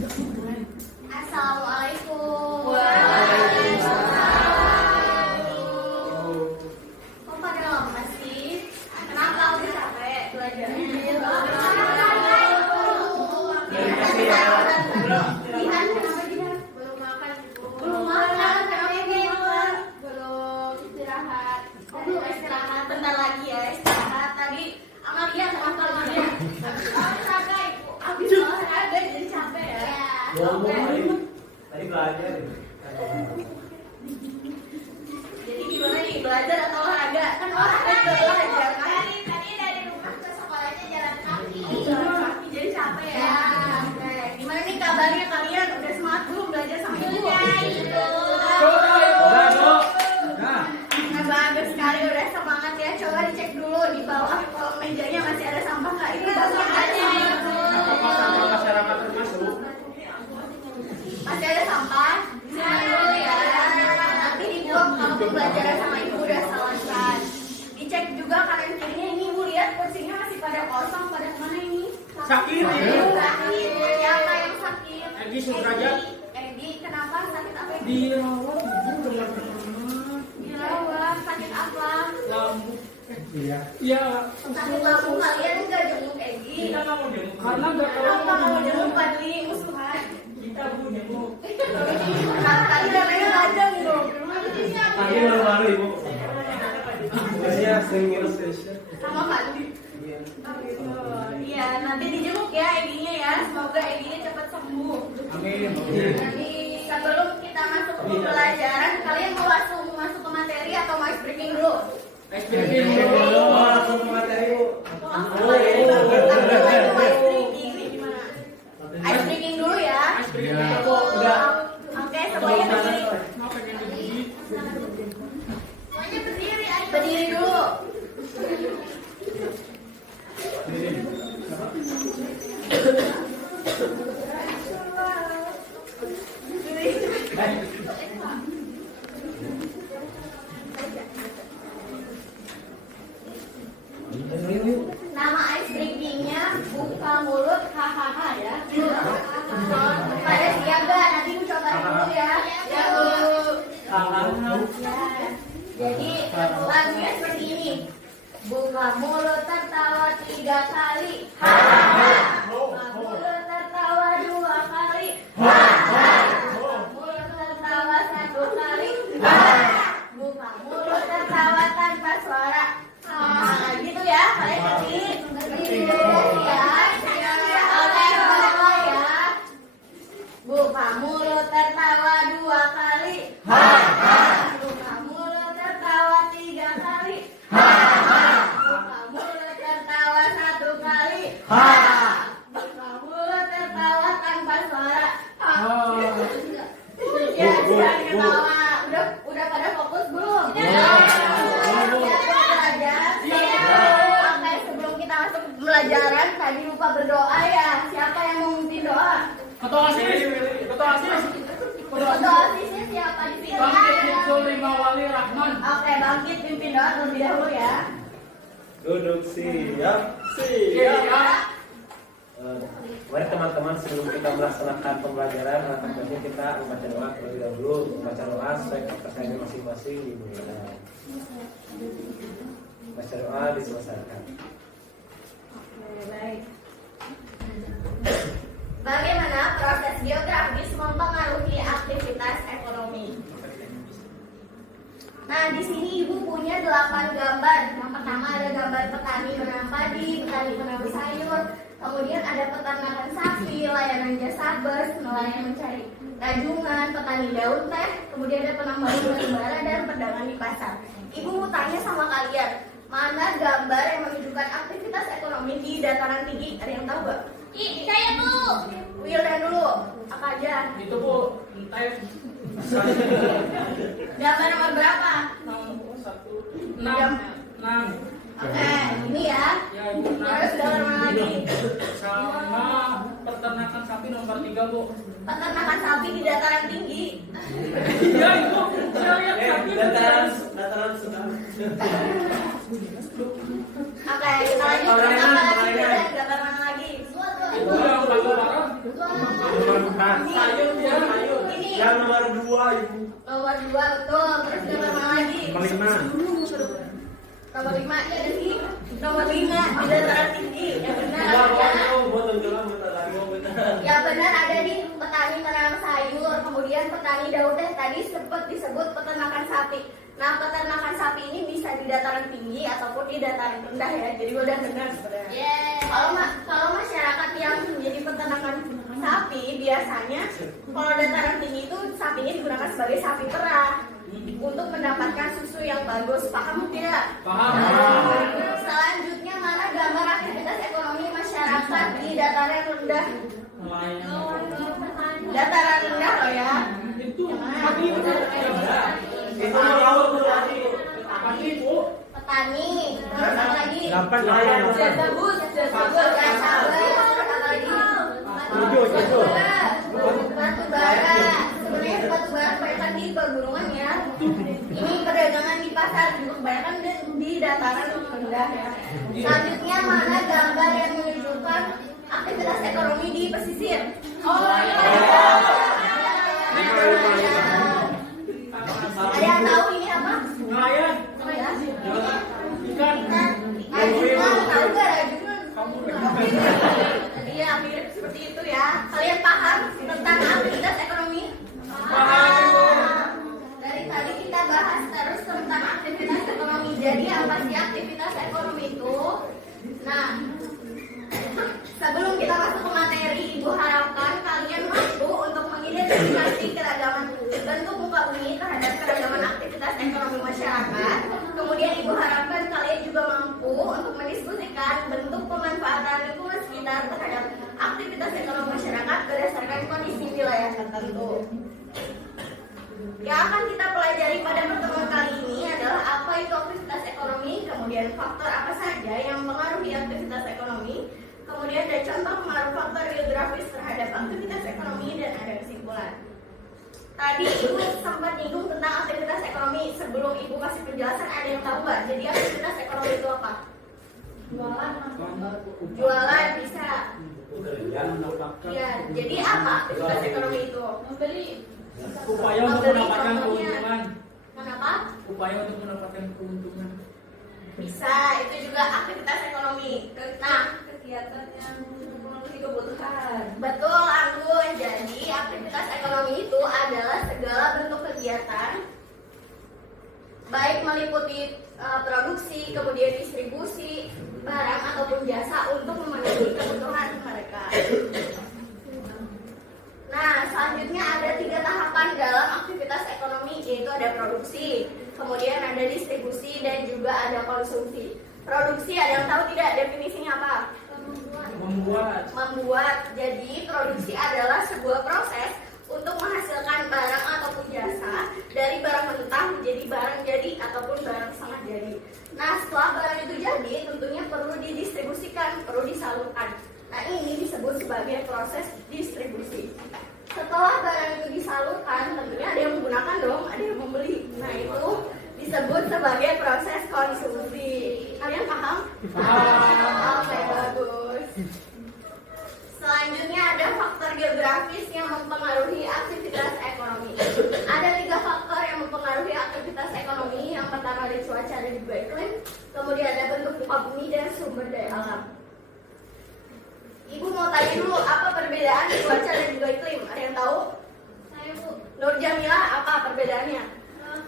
Assalamualaikum. Kok pada lama sih? Kenapa udah capek belajarnya? Jihan, kenapa Jihan? Belum makan. Belum makan, kenapa? Belum istirahat. Belum istirahat, bentar lagi ya istirahat. Tadi Amalia sama Amalia. Habis olahraga jadi capek ya. Tadi belajar. Jadi gimana nih, belajar atau olahraga? Kan olahraga juga belajar kan? Tadi dari rumah ke sekolahnya jalan kaki. Jalan kaki jadi capek ya. Oke, gimana nih kabarnya kalian? Udah semangat belum belajar sama ibu? Nah, bagus sekali, udah semangat ya. Coba dicek dulu di bawah kolong mejanya masih ada sampah nggak? Itu bagus aja. Apa sampah masyarakat termasuk? Masih ada sampah? Simpan dulu ya. Nanti dibuang kalau pembelajaran sama ibu udah selesai. Dicek juga kanan kirinya. Ini ibu lihat kursinya masih pada kosong. Pada kemana ini? Sakit ya? Sakit. Siapa yang sakit? Egi Sudrajat. Egi, kenapa? Sakit apa? Dirawat ibu udah Dirawat. Sakit apa? lambung. Iya. Sakit lambung. Kalian nggak jenguk Egi? Kita nggak mau jenguk karena nggak tahu. Kenapa nggak mau jenguk Padli? Musuhan. Kita mau jenguk. Tadi namanya lajang dong. Tadi malu-malu ibu. Biasanya sering illustration. Sama Padli. Iya, nanti dijenguk ya Eginya ya. Semoga Eginya cepat sembuh. Amin. Jadi sebelum kita masuk ke pelajaran, kalian mau langsung masuk ke materi atau mau ice breaking dulu? Ice breaking dulu. Langsung materi bu. Ice breaking dulu ya. Ice breaking dulu. Udah. Oke, semuanya berdiri. Mau pengen begini. Semuanya berdiri. Berdiri dulu. Nama ice breakingnya buka mulut hahaha ya. Pada siap gak? Nanti aku coba dulu ya. Ya Bu. Jadi lagunya seperti ini. Buka mulut tertawa 3 kali. Buka mulut tertawa 2 kali. Buka mulut tertawa 1 kali. Buka mulut tertawa tanpa suara. Nah, gitu ya, kalian ngerti ya. Oke, mulai ya. Buka mulut tertawa 2 kali. Buka mulut tertawa 3 kali. Buka mulut tertawa 1 kali. Buka mulut tertawa tanpa suara. Ya, jangan ketawa. Udah pada fokus belum? Oke, sebelum kita masuk ke pelajaran, tadi lupa berdoa ya. Siapa yang mau memimpin doa? Ketua OSIS. Ketua OSIS. Ketua OSISnya siapa di sini? Bangkit Muncul Lima Wali Rahman. Oke, bangkit pimpin doa terlebih dahulu ya. Duduk siap. Mari teman-teman, sebelum kita melaksanakan pembelajaran, tentunya kita membaca doa terlebih dahulu. Membaca doa sesuai kepercayaan masing-masing dimulai. Baca doa diselesaikan. Oke, baik. Bagaimana proses geografis mempengaruhi aktivitas ekonomi? Nah, di sini Ibu punya 8 gambar. Yang pertama ada gambar petani menanam padi, petani menanam sayur, kemudian ada peternakan sapi, layanan jasa bus, nelayan mencari rajungan, petani daun teh, kemudian ada penambang batubara dan pedagang di pasar. Ibu mau tanya sama kalian, mana gambar yang menunjukkan aktivitas ekonomi di dataran tinggi? Ada yang tahu gak? Saya Bu. Wildan dulu. Apa aja? Itu bu. Tes. Gambar nomor berapa? 6. Oke, ini ya. Ya ibu. Terus gambar mana lagi? Sama peternakan sapi nomor 3 bu. Peternakan sapi di dataran tinggi. Iya ibu. Saya lihat sapi. Dataran sedang. Oke, kita lanjut. Apa lagi? Gambar mana lagi? Ibu yang batubara. Nomor 4. Sayur dia, sayur. Ini Yang nomor 2 Ibu. nomor 2 betul. Terus nomor mana lagi? Nomor 5. Nomor 5 ya ada sih. Nomor 5 di dataran tinggi. Yang benar ya. Yang benar ada di petani menanam sayur, kemudian petani daun teh tadi sempat disebut peternakan sapi. Nah, peternakan sapi ini bisa di dataran tinggi ataupun di dataran rendah ya. Jadi udah benar sebenarnya. Kalau masyarakat yang menjadi peternakan sapi biasanya kalau dataran tinggi itu sapinya digunakan sebagai sapi perah untuk mendapatkan susu yang bagus. Paham tidak? Paham. Selanjutnya mana gambar aktivitas ekonomi masyarakat di dataran rendah? Dataran rendah loh ya. Itu Itu melaut pasti Bu. Petani. Terus apa lagi? 8 saya. Jazabus, ya sabar. Apa lagi? Tujuh. Batu bara. Sebenarnya batu bara kebanyakan di pegunungan ya. Ini perdagangan di pasar juga kebanyakan di dataran rendah ya. Selanjutnya mana gambar yang menunjukkan aktivitas ekonomi di pesisir? Ada yang tahu ini apa? Nelayan. Oh ya. Ikan. Rajungan, tahu gak rajungan? Iya, mirip seperti itu ya. Kalian paham tentang aktivitas ekonomi? Paham. Dari tadi kita bahas terus tentang aktivitas ekonomi. Jadi apa sih aktivitas ekonomi itu? Nah, sebelum kita masuk ke materi, Ibu harapkan kalian mampu untuk mengidentifikasi keragaman bentuk muka bumi terhadap keragaman aktivitas ekonomi masyarakat. Kemudian Ibu harapkan kalian juga mampu untuk mendiskusikan bentuk pemanfaatan lingkungan sekitar terhadap aktivitas ekonomi masyarakat berdasarkan kondisi wilayah tertentu. Yang akan kita pelajari pada pertemuan kali ini adalah apa itu aktivitas ekonomi, kemudian faktor apa saja yang mempengaruhi aktivitas ekonomi, kemudian ada contoh pengaruh faktor geografis terhadap aktivitas ekonomi, dan ada kesimpulan. Tadi Ibu sempat nyinggung tentang aktivitas ekonomi. Sebelum Ibu kasih penjelasan, ada yang tahu nggak? Jadi aktivitas ekonomi itu apa? Jualan bisa. Ya, jadi apa aktivitas ekonomi itu? Membeli. Upaya untuk mendapatkan keuntungan. Kenapa? Upaya untuk mendapatkan keuntungan. Bisa, itu juga aktivitas ekonomi. Nah, kegiatan yang memenuhi kebutuhan. Betul, Anggun. Jadi, aktivitas ekonomi itu adalah segala bentuk kegiatan baik meliputi produksi, kemudian distribusi barang ataupun jasa untuk memenuhi kebutuhan mereka. Nah, selanjutnya ada 3 tahapan dalam aktivitas ekonomi, yaitu ada produksi, kemudian ada distribusi, dan juga ada konsumsi. Produksi, ada yang tahu tidak definisinya apa? Membuat. Jadi, produksi adalah sebuah proses untuk menghasilkan barang ataupun jasa dari barang mentah menjadi barang jadi ataupun barang setengah jadi. Nah, setelah barang itu jadi, tentunya perlu didistribusikan, perlu disalurkan. Nah, ini disebut sebagai proses distribusi. Setelah barang itu disalurkan, tentunya ada yang menggunakan dong, ada yang membeli. Nah, itu disebut sebagai proses konsumsi. Kalian paham? Paham. Oke, bagus. Selanjutnya ada faktor geografis yang mempengaruhi aktivitas ekonomi. Ada 3 faktor yang mempengaruhi aktivitas ekonomi. Yang pertama ada cuaca dan juga iklim, kemudian ada bentuk muka bumi dan sumber daya alam. Ibu mau tanya dulu, apa perbedaan cuaca dan juga iklim? Ada yang tahu? Saya, Bu. Nur Jamila, apa perbedaannya?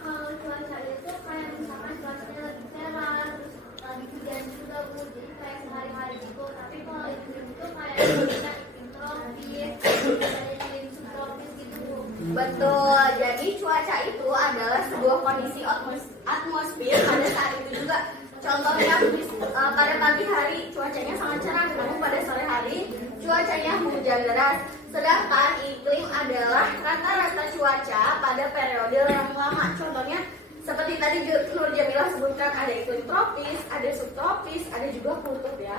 Kalau cuaca itu kayak misalkan cuacanya lagi cerah, terus lagi hujan juga, Bu. Jadi kayak sehari-hari gitu. Tapi kalau iklim itu kayak kita iklim tropis, ada iklim subtropis gitu, Bu. Betul. Jadi cuaca itu adalah sebuah kondisi atmosfer pada saat itu juga. Contohnya pada pagi hari cuacanya sangat cerah, namun pada sore hari cuacanya hujan deras. Sedangkan iklim adalah rata-rata cuaca pada periode yang lama. Contohnya seperti tadi Nur Jamila sebutkan, ada iklim tropis, ada subtropis, ada juga kutub ya.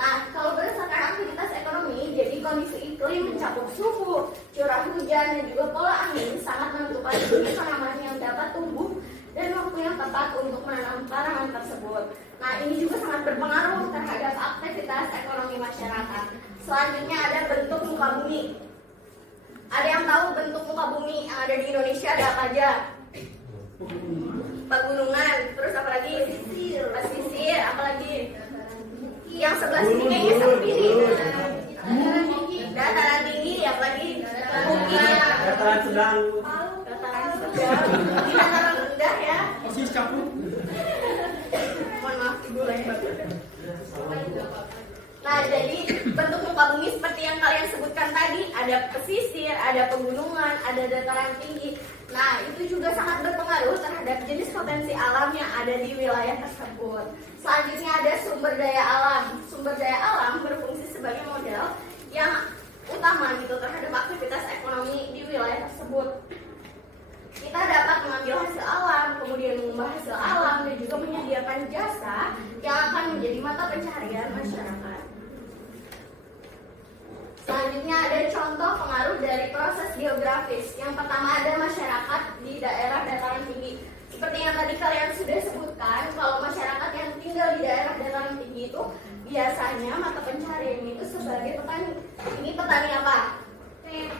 Nah, kalau berdasarkan aktivitas ekonomi, jadi kondisi iklim mencakup suhu, curah hujan, dan juga pola angin sangat menentukan jenis tanaman yang dapat tumbuh dan waktu yang tepat untuk menanam tanaman tersebut. Nah, ini juga sangat berpengaruh terhadap aktivitas ekonomi masyarakat. Selanjutnya ada bentuk muka bumi. Ada yang tahu bentuk muka bumi yang ada di Indonesia ada apa aja? Pegunungan, terus apa lagi? Pesisir, apa lagi? Yang sebelah sini kayaknya seperti ini. Dataran tinggi, apa lagi? Bukit. Dataran sedang. Dataran sedang. Ini dataran rendah ya. Persis cakup. Mohon maaf, ibu lain banget. Nah, jadi bentuk muka bumi seperti yang kalian sebutkan tadi, ada pesisir, ada pegunungan, ada dataran tinggi. Nah, itu juga sangat berpengaruh terhadap jenis potensi alam yang ada di wilayah tersebut. Selanjutnya ada sumber daya alam. Sumber daya alam berfungsi sebagai modal yang utama gitu terhadap aktivitas ekonomi di wilayah tersebut. Kita dapat mengambil hasil alam, kemudian mengubah hasil alam, dan juga menyediakan jasa yang akan menjadi mata pencaharian masyarakat. Selanjutnya ada contoh pengaruh dari proses geografis. Yang pertama ada masyarakat di daerah dataran tinggi. Seperti yang tadi kalian sudah sebutkan, kalau masyarakat yang tinggal di daerah dataran tinggi itu biasanya mata pencahariannya itu sebagai petani. Ini petani apa? Teh,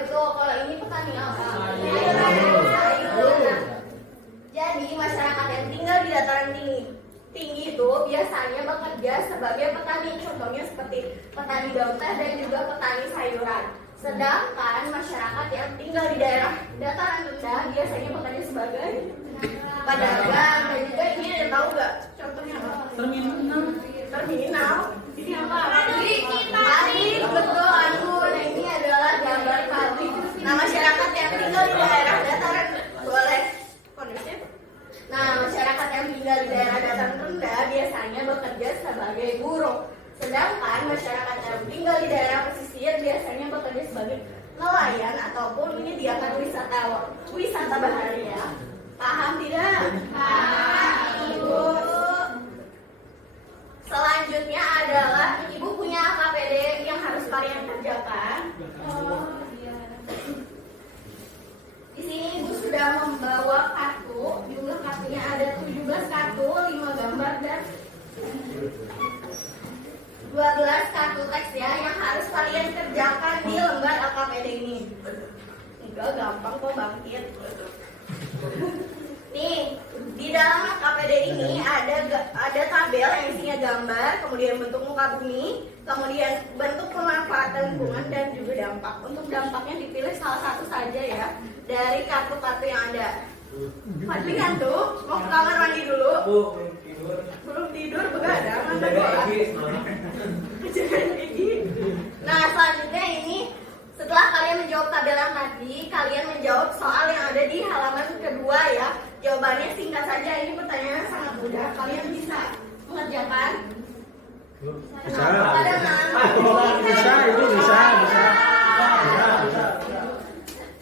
betul. Kalau ini petani apa? Sayur. Jadi masyarakat yang tinggal di dataran tinggi itu biasanya bekerja sebagai petani. Contohnya seperti petani daun teh dan juga petani sayuran. Sedangkan masyarakat yang tinggal di daerah dataran rendah biasanya bekerja sebagai pedagang. Dan juga ini ada tahu nggak contohnya apa? Terminal. Ini apa? Pabrik, betul. Nah, ini adalah gambar pabrik. Nah, masyarakat yang tinggal di daerah dataran boleh kondusif. Nah, masyarakat yang tinggal di daerah dataran rendah biasanya bekerja sebagai buruh. Sedangkan masyarakat yang tinggal di daerah pesisir biasanya bekerja sebagai nelayan ataupun menyediakan wisata bahagia. Paham tidak? Paham, Ibu. Selanjutnya adalah Ibu punya KPD yang harus kalian kerjakan. Di sini Ibu sudah membawa kartu, jumlah kartunya ada 17 kartu, 5 gambar dan 12 kartu teks ya yang harus kalian kerjakan di lembar LKPD ini. Enggak gampang kok bangkit. Nih, di dalam LKPD ini ada tabel yang isinya gambar, kemudian bentuk muka bumi, kemudian bentuk pemanfaatan lingkungan dan juga dampak. Untuk dampaknya dipilih salah satu saja ya dari kartu-kartu yang ada. Fadli kan tuh mau ke kamar mandi dulu? Belum tidur begadang nonton bola. Jangan gigi. Nah, selanjutnya ini setelah kalian menjawab tabel yang tadi, kalian menjawab soal yang ada di halaman kedua ya. Jawabannya singkat saja, ini pertanyaannya sangat mudah. Kalian bisa mengerjakan? Bisa. Bisa, itu bisa.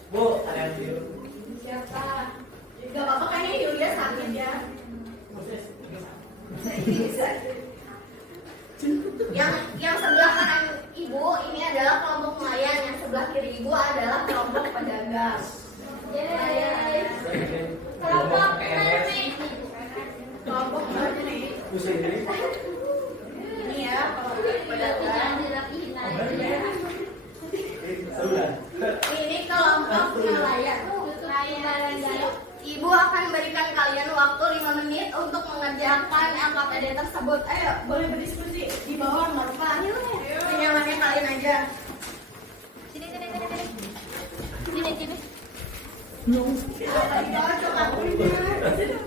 Bu, ada yang tidur. Siapa? Gak apa-apa kayaknya Yulia sakit ya. Yang sebelah kanan Ibu ini adalah kelompok nelayan, yang sebelah kiri Ibu adalah kelompok pedagang. Yeay. Kelompok petani. Ini ya kelompok pedagang. Ini kelompok nelayan. Ibu akan berikan kalian waktu 5 menit untuk mengerjakan LKPD tersebut. Ayo, boleh berdiskusi di bawah Marfa. Senyamannya kalian aja. Sini. Coba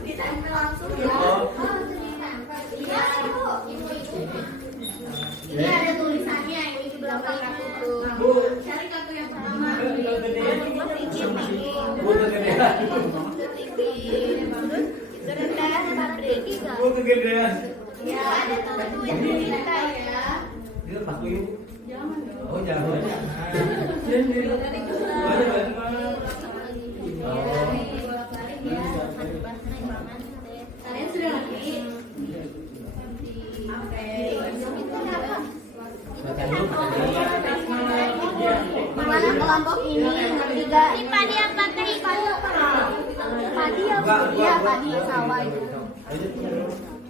ditempel langsung ya. Iya, Ibu. Ini ada tulisannya yang di belakang kartu tuh. Cari kartu yang pertama. Ya, ada tuh yang cerita ya. Jangan dong. Oh, jangan. Kalian sudah ngerti? Oke. Mana kelompok ini ketiga? Ini padi apa teh? Padi apa? Iya, padi sawah itu.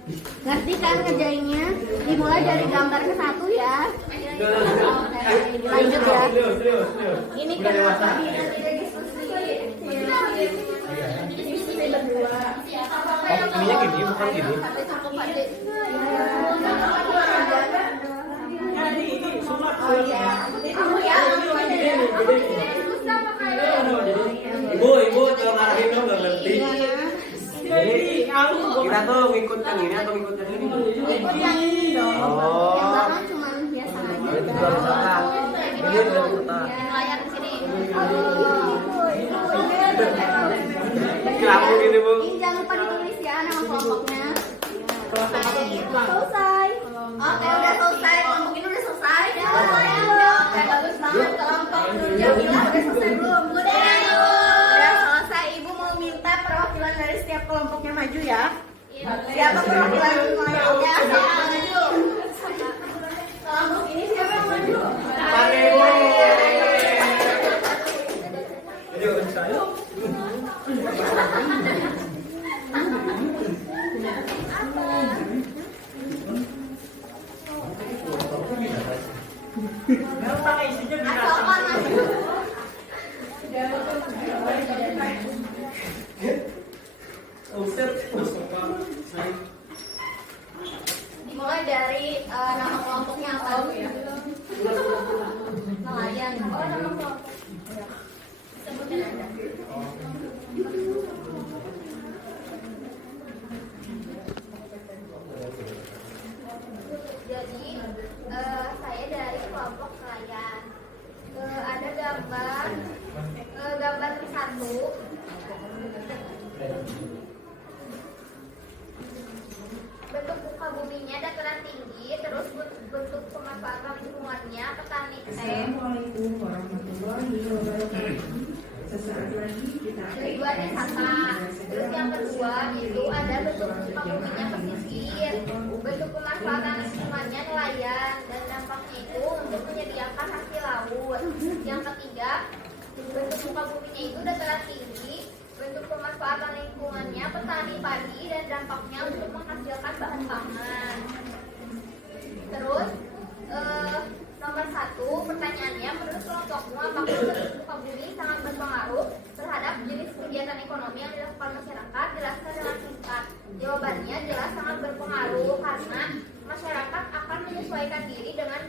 Ngerti kan ngerjainnya? Dimulai dari gambar ke 1 ya. Lanjut ya. Ini kan tadi ada diskusi berdua. Ininya gini, bukan gini. Sampai cakup aja. Ini sunat. Oh iya. Kamu ya. Ibu tolong arahin dong, nggak ngerti. Jadi Kita tuh ngikut yang ini atau ngikut yang ini? Ikut yang ini dong. Oh. Yang belakang cuma biasa aja. Berarti dua peserta. Ini dua peserta. Layar di sini. Kamu gini bu. Ini jangan lupa ditulis ya nama kelompoknya. Selesai. Oke, udah selesai. Kelompok ini udah selesai. Oke, bagus banget. Kelompok Nurjamila udah selesai belum? Udah selesai. Ibu mau minta perwakilan dari setiap kelompoknya maju ya. Siapa perwakilan kelompoknya? Siapa maju? Kelompok ini siapa yang maju? Asalkan maju. Dimulai dari nama kelompoknya apa dulu ya? Nelayan. Oh, nama kelompok. Sebutin aja. Jadi saya dari kelompok nelayan. Ada gambar 1. Bentuk muka buminya dataran tinggi, terus bentuk pemanfaatan lingkungannya petani. Assalamualaikum warahmatullahi wabarakatuh. Sesaat lagi kita akan Kedua wisata. Terus yang kedua itu ada bentuk muka buminya pesisir, bentuk pemanfaatan lingkungannya nelayan, dan dampaknya itu untuk menyediakan hasil laut. Yang ketiga, bentuk muka buminya itu dataran tinggi, bentuk pemanfaatan lingkungannya petani padi, dan dampaknya untuk menghasilkan bahan pangan. Terus nomor 1 pertanyaannya, menurut kelompokmu apakah bentuk muka bumi sangat berpengaruh terhadap jenis kegiatan ekonomi yang dilakukan masyarakat? Jelaskan dengan singkat. Jawabannya jelas sangat berpengaruh karena masyarakat akan menyesuaikan diri dengan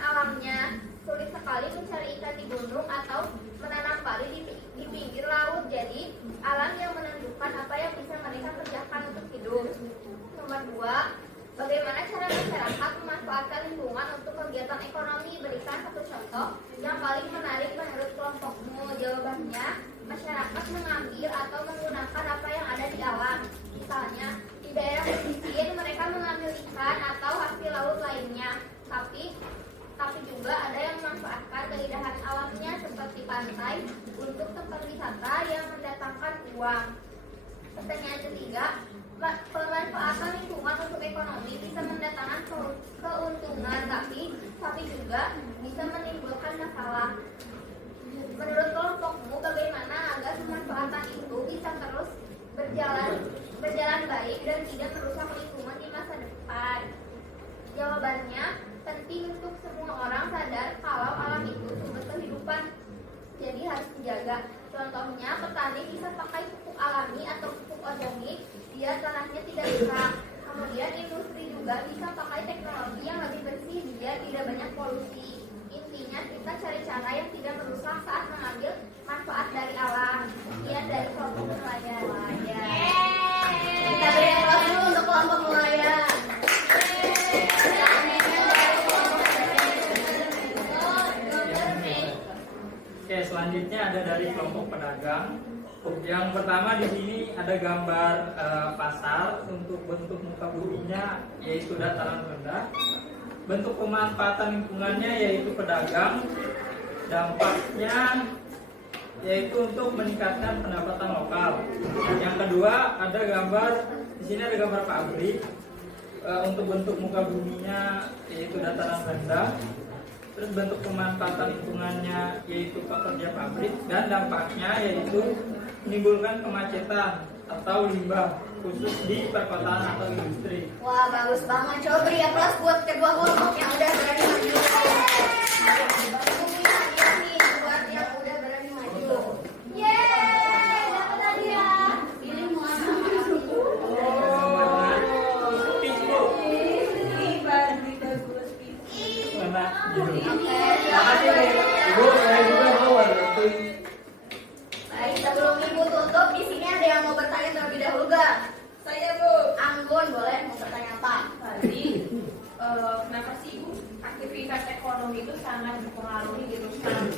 alamnya. Sulit sekali mencari ikan di gunung atau menanam padi di pinggir laut. Jadi alam yang menentukan apa yang bisa mereka kerjakan untuk hidup. Nomor 2, bagaimana cara masyarakat memanfaatkan lingkungan untuk kegiatan ekonomi? Berikan satu contoh yang paling menarik menurut kelompokmu. Jawabannya, masyarakat mengambil atau menggunakan apa yang ada di alam. Misalnya, di daerah pesisir mereka mengambil ikan atau hasil laut lainnya. Tapi juga ada yang memanfaatkan keindahan alamnya seperti pantai untuk tempat wisata yang mendatangkan uang. Pertanyaan ketiga, pemanfaatan lingkungan untuk ekonomi bisa mendatangkan keuntungan, tapi juga bisa menimbulkan masalah. Menurut kelompokmu, bagaimana agar pemanfaatan itu bisa terus berjalan baik dan tidak merusak lingkungan di masa depan? Jawabannya, penting untuk semua orang sadar kalau alam itu sumber kehidupan, jadi harus dijaga. Contohnya, petani bisa pakai pupuk alami atau pupuk organik biar tanahnya tidak rusak. Kemudian industri juga bisa pakai teknologi yang lebih bersih biar tidak banyak polusi. Intinya kita cari cara yang tidak merusak saat mengambil manfaat dari alam. Sekian dari kelompok nelayan. Kita beri aplaus dulu untuk kelompok nelayan. Oke, selanjutnya ada dari kelompok pedagang. Yang pertama di sini ada gambar pasar. Untuk bentuk muka buminya yaitu dataran rendah. Bentuk pemanfaatan lingkungannya yaitu pedagang. Dampaknya yaitu untuk meningkatkan pendapatan lokal. Yang kedua ada gambar, di sini ada gambar pabrik. Untuk bentuk muka buminya yaitu dataran rendah. Terus bentuk pemanfaatan lingkungannya yaitu pekerja pabrik, dan dampaknya yaitu menimbulkan kemacetan atau limbah. khusus di perkotaan atau industri. Wah, bagus banget. Coba beri aplaus buat kedua kelompok yang udah berani maju. Bumi hadiah nih buat yang udah berani maju. Yeay, dapat hadiah. Pilih mau apa? Mana biru. Oke, Makasih nih. Ibu, saya juga mau warna pink. baik, sebelum ibu tutup, di sini ada yang mau bertanya terlebih dahulu gak? Saya Bu, Anggun, boleh mau bertanya apa? tadi kenapa sih Bu aktivitas ekonomi itu sangat dipengaruhi gitu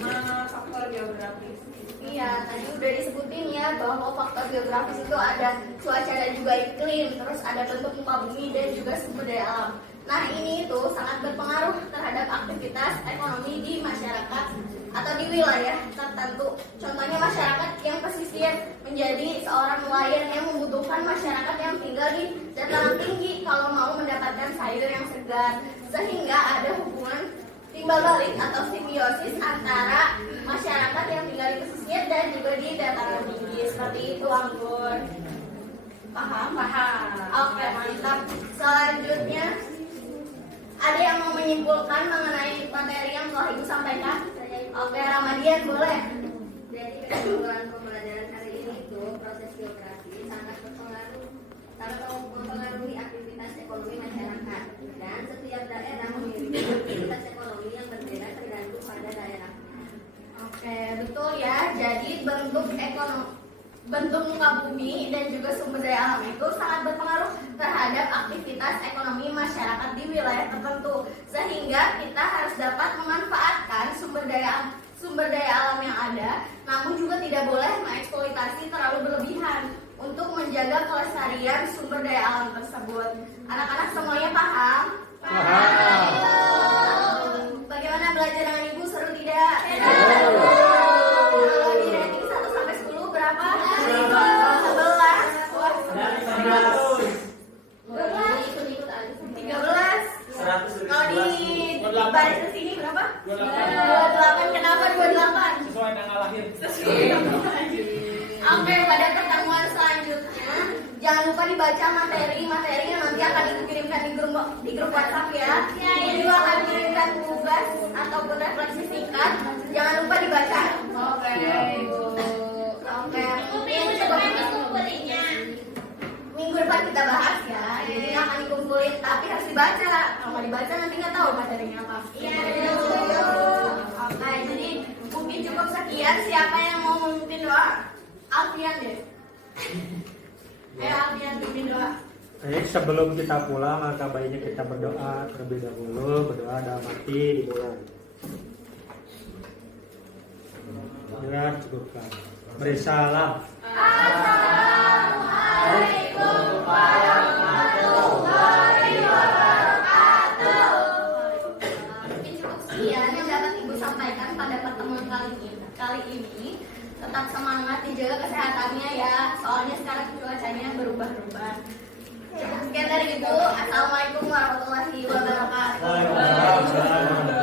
sama faktor geografis? Iya, tadi udah disebutin ya bahwa faktor geografis itu ada cuaca dan juga iklim, terus ada bentuk muka bumi dan juga sumber daya alam. Nah, ini itu sangat berpengaruh terhadap aktivitas ekonomi di masyarakat atau di wilayah tertentu. Contohnya masyarakat yang pesisir menjadi seorang nelayan yang membutuhkan masyarakat yang tinggal di dataran tinggi kalau mau mendapatkan sayur yang segar. Sehingga ada hubungan timbal balik atau simbiosis antara masyarakat yang tinggal di pesisir dan juga di dataran tinggi. Seperti itu, Anggun. Paham? Paham. Oke, mantap. Selanjutnya, ada yang mau menyimpulkan mengenai materi yang telah Ibu sampaikan? Oke, Ramadian boleh. Dari keseluruhan pembelajaran hari ini itu proses geografi sangat mempengaruhi aktivitas ekonomi masyarakat dan setiap daerah memiliki aktivitas ekonomi yang berbeda tergantung pada daerahnya. Oke, betul ya. Jadi bentuk muka bumi dan juga sumber daya alam itu sangat berpengaruh terhadap aktivitas ekonomi masyarakat di wilayah tertentu. Sehingga kita harus dapat memanfaatkan sumber daya alam yang ada, namun juga tidak boleh mengeksploitasi terlalu berlebihan untuk menjaga kelestarian sumber daya alam tersebut. Anak-anak semuanya paham? Paham. Bagaimana belajar dengan Ibu? Seru tidak? Kalau di rating 1 sampai 10 berapa? 11. Wah, Dari 100. Ikut-ikut aja. 13. 100 Kalau di baris ke sini berapa? 28. Kenapa 28? Sesuai tanggal lahir. Oke, pada pertemuan selanjutnya jangan lupa dibaca materinya nanti akan dikirimkan di grup WhatsApp ya. Ini juga akan dikirimkan tugas ataupun refleksi singkat. Jangan lupa dibaca. Oke, Ibu. Oke, mungkin cukup minggu depan kita bahas ya. Jadi akan dikumpulin tapi harus dibaca. Kalau nggak dibaca nanti nggak tahu materinya apa. Iya. Oke, jadi mungkin cukup sekian. Siapa yang mau memimpin doa? Alfian deh. Ayo Alfian pimpin doa. Baik, sebelum kita pulang maka baiknya kita berdoa terlebih dahulu. Berdoa dalam hati dimulai. Dengan cukupkan. Beri salam. Assalamualaikum warahmatullahi wabarakatuh. Mungkin cukup sekian yang dapat Ibu sampaikan pada pertemuan kali ini. Tetap semangat, dijaga kesehatannya ya. Soalnya sekarang cuacanya berubah-ubah. Cukup sekian dari Ibu. Assalamualaikum warahmatullahi wabarakatuh. Waalaikumsalam.